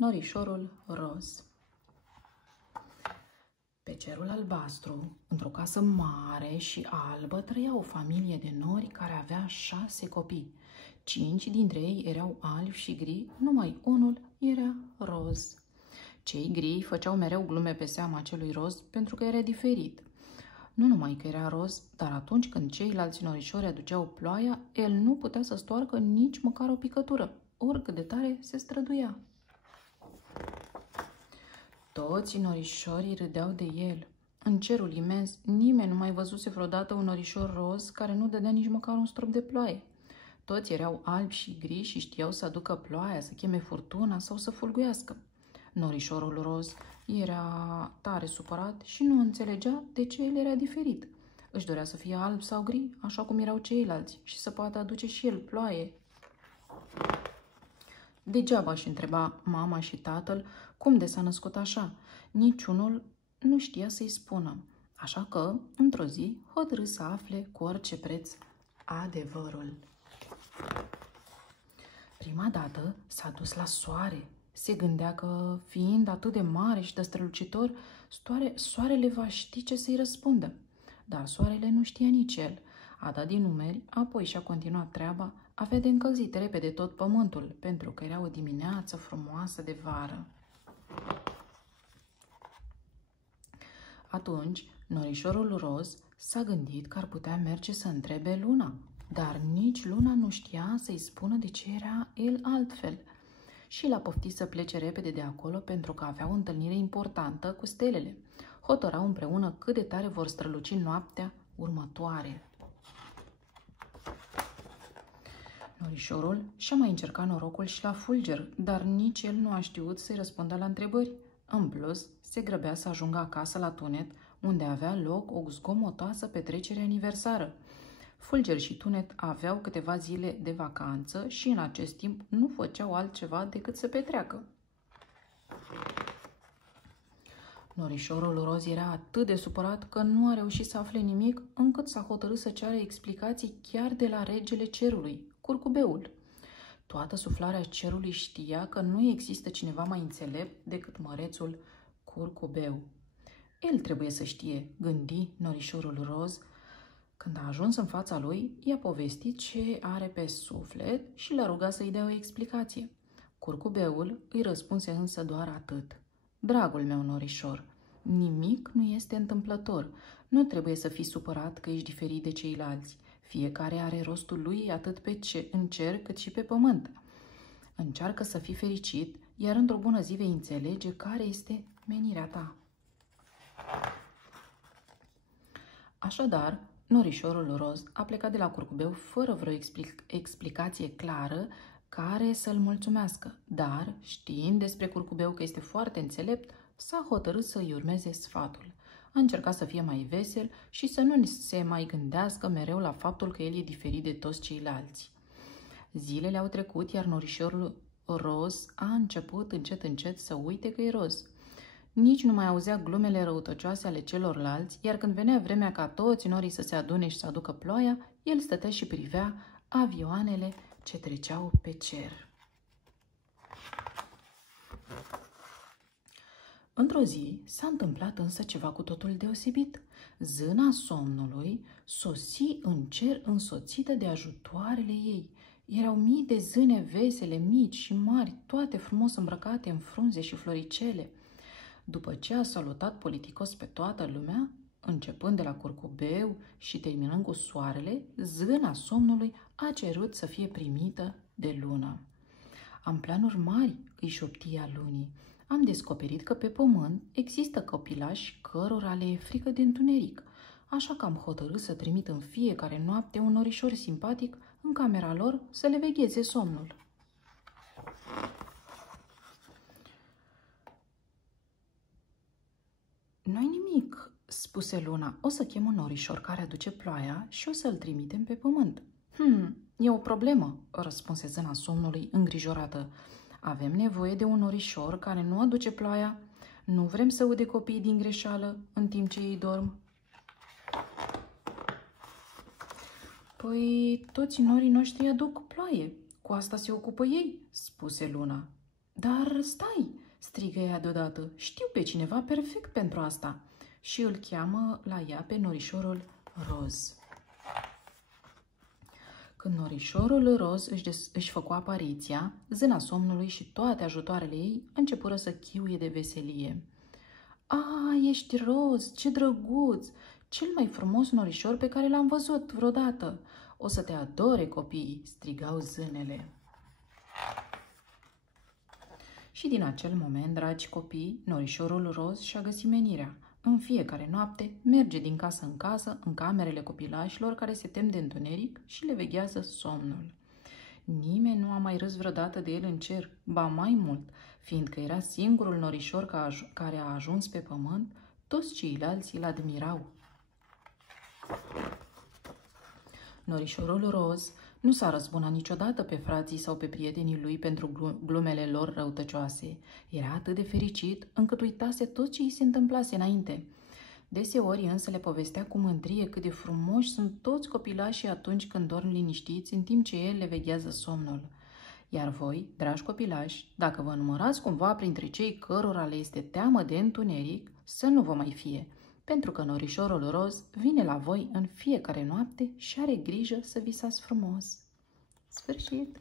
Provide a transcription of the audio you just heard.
Norișorul roz. Pe cerul albastru, într-o casă mare și albă, trăia o familie de nori care avea 6 copii. 5 dintre ei erau albi și gri, numai unul era roz. Cei gri făceau mereu glume pe seama celui roz pentru că era diferit. Nu numai că era roz, dar atunci când ceilalți norișori aduceau ploaia, el nu putea să stoarcă nici măcar o picătură, oricât de tare se străduia. Toți norișorii râdeau de el. În cerul imens, nimeni nu mai văzuse vreodată un norișor roz care nu dădea nici măcar un strop de ploaie. Toți erau albi și gri și știau să aducă ploaia, să cheme furtuna sau să fulguiască. Norișorul roz era tare supărat și nu înțelegea de ce el era diferit. Își dorea să fie alb sau gri, așa cum erau ceilalți, și să poată aduce și el ploaie. Degeaba își întreba mama și tatăl cum de s-a născut așa. Niciunul nu știa să-i spună. Așa că, într-o zi, hotărâ să afle cu orice preț adevărul. Prima dată s-a dus la soare. Se gândea că, fiind atât de mare și de strălucitor, soarele va ști ce să-i răspundă. Dar soarele nu știa nici el. A dat din numeri, apoi și-a continuat treaba, avea de încălzit repede tot pământul, pentru că era o dimineață frumoasă de vară. Atunci, norișorul roz s-a gândit că ar putea merge să întrebe luna, dar nici luna nu știa să-i spună de ce era el altfel. Și l-a poftit să plece repede de acolo pentru că avea o întâlnire importantă cu stelele. Hotărau împreună cât de tare vor străluci noaptea următoare. Norișorul și-a mai încercat norocul și la fulger, dar nici el nu a știut să-i răspundă la întrebări. În plus, se grăbea să ajungă acasă la Tunet, unde avea loc o zgomotoasă petrecere aniversară. Fulger și Tunet aveau câteva zile de vacanță și în acest timp nu făceau altceva decât să petreacă. Norișorul roz era atât de supărat că nu a reușit să afle nimic, încât s-a hotărât să ceară explicații chiar de la regele cerului, Curcubeul. Toată suflarea cerului știa că nu există cineva mai înțelept decât mărețul Curcubeu. El trebuie să știe, gândi norișorul roz. Când a ajuns în fața lui, i-a povestit ce are pe suflet și l-a rugat să-i dea o explicație. Curcubeul îi răspunse însă doar atât. Dragul meu norișor, nimic nu este întâmplător. Nu trebuie să fii supărat că ești diferit de ceilalți. Fiecare are rostul lui atât în cer cât și pe pământ. Încearcă să fii fericit, iar într-o bună zi vei înțelege care este menirea ta. Așadar, norișorul roz a plecat de la Curcubeu fără vreo explicație clară care să-l mulțumească, dar, știind despre Curcubeu că este foarte înțelept, s-a hotărât să-i urmeze sfatul. A încercat să fie mai vesel și să nu se mai gândească mereu la faptul că el e diferit de toți ceilalți. Zilele au trecut, iar norișorul roz a început încet să uite că e roz. Nici nu mai auzea glumele răutăcioase ale celorlalți, iar când venea vremea ca toți norii să se adune și să aducă ploaia, el stătea și privea avioanele ce treceau pe cer. Într-o zi s-a întâmplat însă ceva cu totul deosebit. Zâna somnului sosi în cer însoțită de ajutoarele ei. Erau mii de zâne vesele, mici și mari, toate frumos îmbrăcate în frunze și floricele. După ce a salutat politicos pe toată lumea, începând de la Curcubeu și terminând cu soarele, zâna somnului a cerut să fie primită de lună. Am planuri mari, îi șoptia lunii. Am descoperit că pe pământ există copilași cărora le e frică de întuneric, așa că am hotărât să trimit în fiecare noapte un norișor simpatic în camera lor să le vegheze somnul. Nu-i nimic, spuse luna, o să chem un norișor care aduce ploaia și o să-l trimitem pe pământ. E o problemă, răspunse zâna somnului îngrijorată. Avem nevoie de un norișor care nu aduce ploaia. Nu vrem să ude copiii din greșeală în timp ce ei dorm. Păi toți norii noștri aduc ploaie. Cu asta se ocupă ei, spuse luna. Dar stai, strigă ea deodată, știu pe cineva perfect pentru asta. Și îl cheamă la ea pe norișorul Roz. Când norișorul Roz își făcu apariția, zâna somnului și toate ajutoarele ei începură să chiuie de veselie. A, ești Roz, ce drăguț! Cel mai frumos norișor pe care l-am văzut vreodată. O să te adore copiii, strigau zânele. Și din acel moment, dragi copii, norișorul Roz și-a găsit menirea. În fiecare noapte merge din casă în casă, în camerele copilașilor care se tem de întuneric și le veghează somnul. Nimeni nu a mai râs vreodată de el în cer, ba mai mult, fiindcă era singurul norișor care a ajuns pe pământ, toți ceilalți îl admirau. Norișorul Roz nu s-a răzbunat niciodată pe frații sau pe prietenii lui pentru glumele lor răutăcioase. Era atât de fericit încât uitase tot ce îi se întâmplase înainte. Deseori însă le povestea cu mândrie cât de frumoși sunt toți copilașii atunci când dorm liniștiți, în timp ce el le veghează somnul. Iar voi, dragi copilași, dacă vă numărați cumva printre cei cărora le este teamă de întuneric, să nu vă mai fie, pentru că norișorul Roz vine la voi în fiecare noapte și are grijă să visați frumos. Sfârșit!